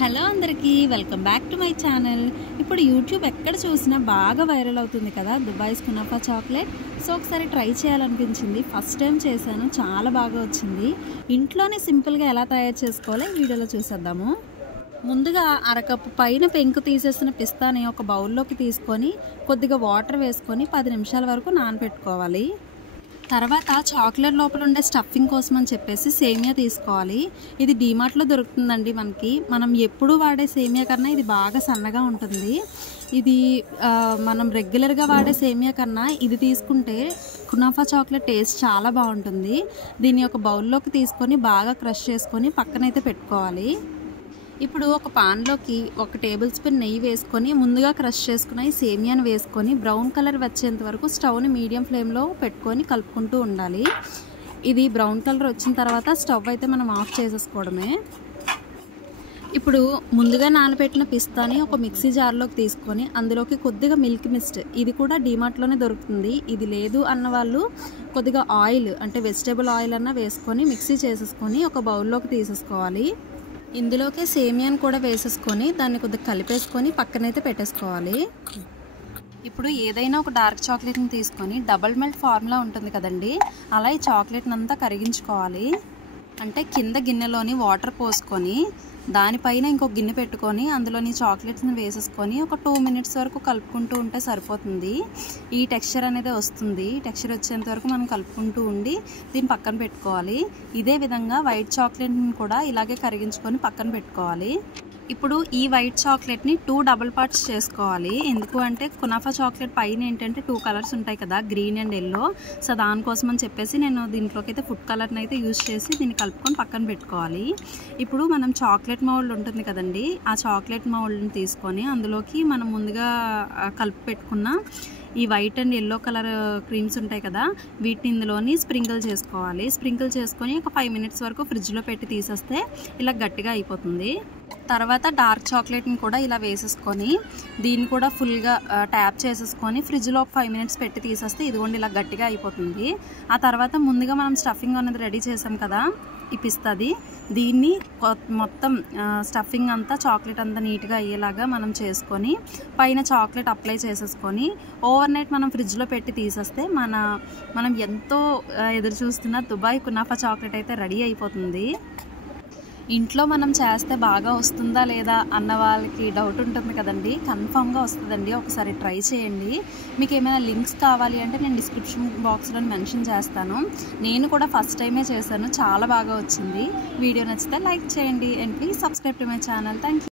Hello అందరికీ welcome back to my channel. ఇప్పుడు YouTube ఎక్కడ చూసినా బాగా వైరల్ అవుతుంది కదా దుబాయ్స్ కునాఫా చాక్లెట్. సో ఒకసారి ట్రై చేయాలనిపించింది. ఫస్ట్ టైం చేశాను, చాలా బాగా వచ్చింది. ఇంట్లోనే సింపుల్గా ఎలా తయారు చేసుకోవాలో ఈ వీడియోలో చూసేద్దాము. ముందుగా అరకప్పు పైన పెంకు తీసేసిన పిస్తాని ఒక బౌల్లోకి తీసుకొని కొద్దిగా వాటర్ వేసుకొని 10 నిమిషాల వరకు నానబెట్టుకోవాలి. తర్వాత చాక్లెట్ లోపల ఉండే స్టఫింగ్ కోసం అని చెప్పేసి సేమియా తీసుకోవాలి. ఇది డీమార్ట్లో దొరుకుతుందండి. మనం ఎప్పుడు వాడే సేమియా కన్నా ఇది బాగా సన్నగా ఉంటుంది. ఇది మనం రెగ్యులర్గా వాడే సేమియా కన్నా ఇది తీసుకుంటే కునాఫా చాక్లెట్ టేస్ట్ చాలా బాగుంటుంది. దీన్ని ఒక బౌల్లోకి తీసుకొని బాగా క్రష్ చేసుకొని పక్కనైతే పెట్టుకోవాలి. ఇప్పుడు ఒక పాన్లోకి 1 టేబుల్ స్పూన్ నెయ్యి వేసుకొని ముందుగా క్రష్ చేసుకున్న ఈ సేమియాను వేసుకొని బ్రౌన్ కలర్ వచ్చేంత వరకు స్టవ్ని మీడియం ఫ్లేమ్లో పెట్టుకొని కలుపుకుంటూ ఉండాలి. ఇది బ్రౌన్ కలర్ వచ్చిన తర్వాత స్టవ్ అయితే మనం ఆఫ్ చేసేసుకోవడమే. ఇప్పుడు ముందుగా నానబెట్టిన పిస్తాని ఒక మిక్సీ జార్లోకి తీసుకొని అందులోకి కొద్దిగా మిల్క్ మిస్ట్, ఇది కూడా డీమార్ట్లోనే దొరుకుతుంది. ఇది లేదు అన్న వాళ్ళు కొద్దిగా ఆయిల్ అంటే వెజిటేబుల్ ఆయిల్ అన్న వేసుకొని మిక్సీ చేసేసుకొని ఒక బౌల్లోకి తీసేసుకోవాలి. ఇందులోకి సేమియాను కూడా వేసేసుకొని దాన్ని కొద్దిగా కలిపేసుకొని పక్కనైతే పెట్టేసుకోవాలి. ఇప్పుడు ఏదైనా ఒక డార్క్ చాక్లెట్ని తీసుకొని డబుల్ మెల్ట్ ఫార్ములా ఉంటుంది కదండి, అలా ఈ చాక్లెట్ని అంతా కరిగించుకోవాలి. అంటే కింద గిన్నెలోని వాటర్ పోసుకొని దానిపైన ఇంకొక గిన్నె పెట్టుకొని అందులోని చాక్లెట్స్ని వేసేసుకొని ఒక 2 మినిట్స్ వరకు కలుపుకుంటూ ఉంటే సరిపోతుంది. ఈ టెక్స్చర్ అనేది వస్తుంది. టెక్స్చర్ వచ్చేంత వరకు మనం కలుపుకుంటూ ఉండి దీన్ని పక్కన పెట్టుకోవాలి. ఇదే విధంగా వైట్ చాక్లెట్ని కూడా ఇలాగే కరిగించుకొని పక్కన పెట్టుకోవాలి. ఇప్పుడు ఈ వైట్ చాక్లెట్ని 2 డబుల్ పార్ట్స్ చేసుకోవాలి. ఎందుకు అంటే కునాఫా చాక్లెట్ పైన ఏంటంటే 2 కలర్స్ ఉంటాయి కదా, గ్రీన్ అండ్ ఎల్లో. సో దానికోసం అని చెప్పేసి నేను దీంట్లోకి అయితే ఫుడ్ కలర్ని అయితే యూజ్ చేసి దీన్ని కలుపుకొని పక్కన పెట్టుకోవాలి. ఇప్పుడు మనం చాక్లెట్ మౌల్డ్ ఉంటుంది కదండి, ఆ చాక్లెట్ మౌల్డ్ని తీసుకొని అందులోకి మనం ముందుగా కలిపి పెట్టుకున్న ఈ white and yellow colour creams ఉంటాయి కదా, వీటిని ఇందులోని స్ప్రింకిల్ చేసుకోవాలి. స్ప్రింకిల్ చేసుకొని ఒక 5 మినిట్స్ వరకు ఫ్రిడ్జ్లో పెట్టి తీసేస్తే ఇలా గట్టిగా అయిపోతుంది. తర్వాత డార్క్ చాక్లెట్ని కూడా ఇలా వేసేసుకొని దీన్ని కూడా ఫుల్గా ట్యాప్ చేసేసుకొని ఫ్రిడ్జ్లో ఒక 5 మినిట్స్ పెట్టి తీసేస్తే ఇదిగోండి ఇలా గట్టిగా అయిపోతుంది. ఆ తర్వాత ముందుగా మనం స్టఫింగ్ అనేది రెడీ చేసాం కదా ఈ పిస్తాది, దీన్ని మొత్తం స్టఫింగ్ అంతా చాక్లెట్ అంతా నీట్గా అయ్యేలాగా మనం చేసుకొని పైన చాక్లెట్ అప్లై చేసేసుకొని ఓవర్ నైట్ మనం ఫ్రిడ్జ్లో పెట్టి తీసేస్తే మనం ఎంతో ఎదురు చూస్తున్న దుబాయ్ కునాఫా చాక్లెట్ అయితే రెడీ అయిపోతుంది. ఇంట్లో మనం చేస్తే బాగా వస్తుందా లేదా అన్న వాళ్ళకి డౌట్ ఉంటుంది కదండి, కన్ఫామ్గా వస్తుందండి. ఒకసారి ట్రై చేయండి. మీకు ఏమైనా లింక్స్ కావాలి అంటే నేను డిస్క్రిప్షన్ బాక్స్లో మెన్షన్ చేస్తాను. నేను కూడా ఫస్ట్ టైమే చేశాను, చాలా బాగా వచ్చింది. వీడియో నచ్చితే లైక్ చేయండి and please subscribe to my channel. Thank you.